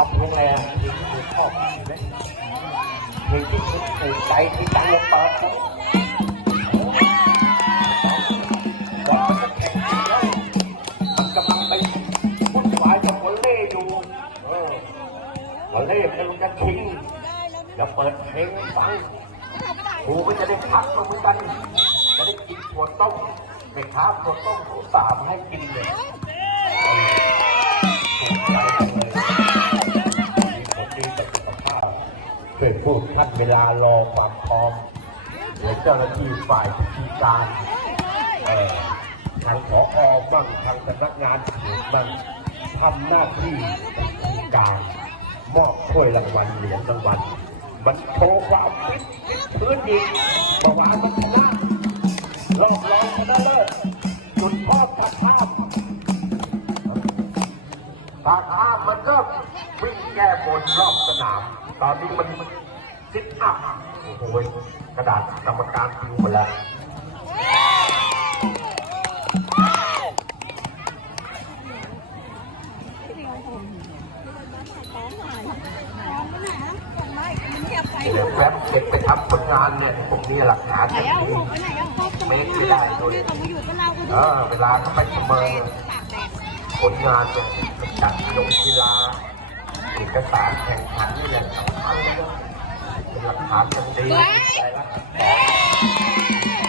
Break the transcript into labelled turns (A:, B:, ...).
A: ทำยังไงอะชอบไหมมีที่สุดถูกใจที่ตั้งลงไปกำลังไปวุ่นวายกัเล่อยู่วลเล่กำลังจะทิ้งอย่าเปิดเพลงฟังหูก็จะได้พักมาเหมือนกันจะได้กินขวดต้มเด็ขับาขวดต้มสามให้กินเลย ช่วยพูดท่านเวลารอความพร้อมเดี๋ยวเจ้าหน้าที่ฝ่ายพิธีการทางขออบ้างทางสำนักงานเขตบ้างทำหน้าที่พิธีการมอบถ้วยรางวัลเหรียญรางวัลมันโชว์ความฟิตฟิตพื้นอีกเมื่อวานมันชนะรอบรองชนะเลิศจุดพ่อตัดภาพตาข้า มมันก็วิ่งแก้บนรอบสนาม ตอนนี้มันซิทอัพโอ้โหกระดาษกรรมการพิมพ์หมดแล้วเดี๋ยวแป๊บเด็กไปทำผลงานเนี่ยพวกนี้หลักฐานอย่างนี้เมคไม่ได้ด้วยเออเวลาเขาไปประเมิน ผลงานเนี่ยจัดลงกีฬาเอกสารแข่งขันนี่แหละสำคัญเลยนะเป็นหลักฐานอย่างดีใจละ